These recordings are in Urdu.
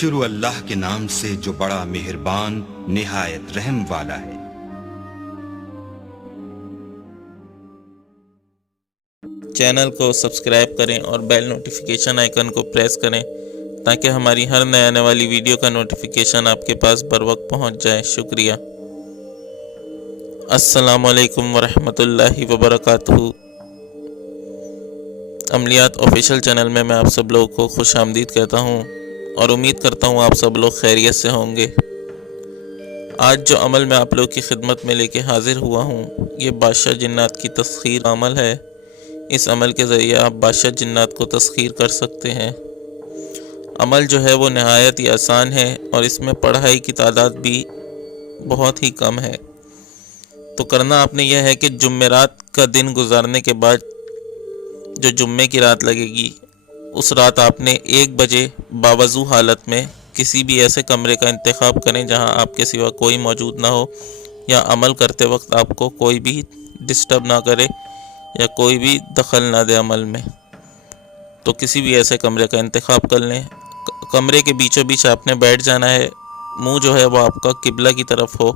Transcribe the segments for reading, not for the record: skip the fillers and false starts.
شروع اللہ کے نام سے جو بڑا مہربان نہایت رحم والا ہے۔ چینل کو سبسکرائب کریں اور بیل نوٹیفیکیشن آئیکن کو پریس کریں تاکہ ہماری ہر نئے آنے والی ویڈیو کا نوٹیفیکیشن آپ کے پاس بر وقت پہنچ جائے۔ شکریہ۔ السلام علیکم ورحمۃ اللہ وبرکاتہ۔ عملیات آفیشیل چینل میں آپ سب لوگوں کو خوش آمدید کہتا ہوں اور امید کرتا ہوں آپ سب لوگ خیریت سے ہوں گے۔ آج جو عمل میں آپ لوگ کی خدمت میں لے کے حاضر ہوا ہوں، یہ بادشاہ جنات کی تسخیر عمل ہے۔ اس عمل کے ذریعے آپ بادشاہ جنات کو تسخیر کر سکتے ہیں۔ عمل جو ہے وہ نہایت ہی آسان ہے اور اس میں پڑھائی کی تعداد بھی بہت ہی کم ہے۔ تو کرنا آپ نے یہ ہے کہ جمعرات کا دن گزارنے کے بعد جو جمعے کی رات لگے گی، اس رات آپ نے 1 بجے باوضو حالت میں کسی بھی ایسے کمرے کا انتخاب کریں جہاں آپ کے سوا کوئی موجود نہ ہو یا عمل کرتے وقت آپ کو کوئی بھی ڈسٹرب نہ کرے یا کوئی بھی دخل نہ دے عمل میں۔ تو کسی بھی ایسے کمرے کا انتخاب کر لیں۔ کمرے کے بیچوں بیچ آپ نے بیٹھ جانا ہے، منہ جو ہے وہ آپ کا قبلہ کی طرف ہو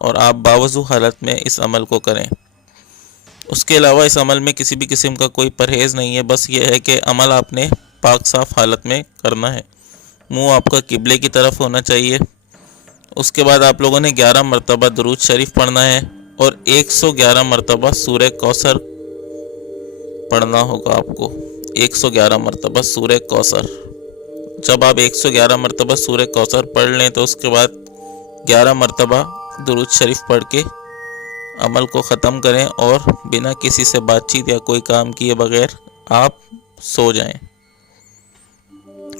اور آپ باوضو حالت میں اس عمل کو کریں۔ اس کے علاوہ اس عمل میں کسی بھی قسم کا کوئی پرہیز نہیں ہے، بس یہ ہے کہ عمل آپ نے پاک صاف حالت میں کرنا ہے۔ منہ آپ کا قبلے کی طرف ہونا چاہیے۔ اس کے بعد آپ لوگوں نے 11 مرتبہ درود شریف پڑھنا ہے اور 111 مرتبہ سورہ کوثر پڑھنا ہوگا آپ کو۔ 111 مرتبہ سورہ کوثر۔ جب آپ 111 مرتبہ سورہ کوثر پڑھ لیں تو اس کے بعد 11 مرتبہ درود شریف پڑھ کے عمل کو ختم کریں اور بنا کسی سے بات چیت یا کوئی کام کیے بغیر آپ سو جائیں۔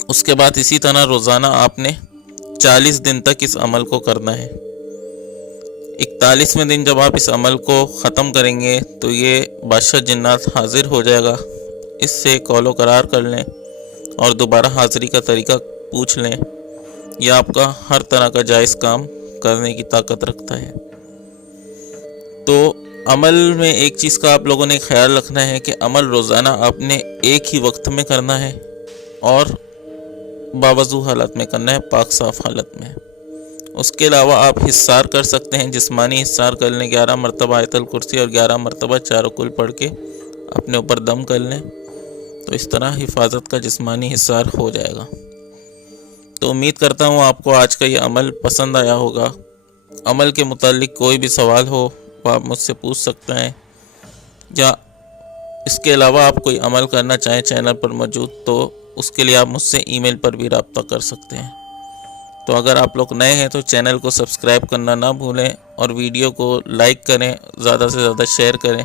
اس کے بعد اسی طرح روزانہ آپ نے 40 دن تک اس عمل کو کرنا ہے۔ 41ویں دن جب آپ اس عمل کو ختم کریں گے تو یہ بادشاہ جنات حاضر ہو جائے گا۔ اس سے قول و قرار کر لیں اور دوبارہ حاضری کا طریقہ پوچھ لیں۔ یہ آپ کا ہر طرح کا جائز کام کرنے کی طاقت رکھتا ہے۔ تو عمل میں ایک چیز کا آپ لوگوں نے خیال رکھنا ہے کہ عمل روزانہ آپ نے ایک ہی وقت میں کرنا ہے اور باوضو حالت میں کرنا ہے، پاک صاف حالت میں۔ اس کے علاوہ آپ حصار کر سکتے ہیں، جسمانی حصار کر لیں، 11 مرتبہ آیت الکرسی اور 11 مرتبہ چاروں کل پڑھ کے اپنے اوپر دم کر لیں، تو اس طرح حفاظت کا جسمانی حصار ہو جائے گا۔ تو امید کرتا ہوں آپ کو آج کا یہ عمل پسند آیا ہوگا۔ عمل کے متعلق کوئی بھی سوال ہو وہ آپ مجھ سے پوچھ سکتے ہیں، یا اس کے علاوہ آپ کوئی عمل کرنا چاہیں چینل پر موجود تو اس کے لیے آپ مجھ سے ای میل پر بھی رابطہ کر سکتے ہیں۔ تو اگر آپ لوگ نئے ہیں تو چینل کو سبسکرائب کرنا نہ بھولیں اور ویڈیو کو لائک کریں، زیادہ سے زیادہ شیئر کریں۔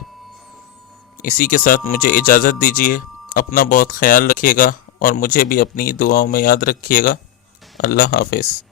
اسی کے ساتھ مجھے اجازت دیجیے، اپنا بہت خیال رکھیے گا اور مجھے بھی اپنی دعاؤں میں یاد رکھیے گا۔ اللہ حافظ۔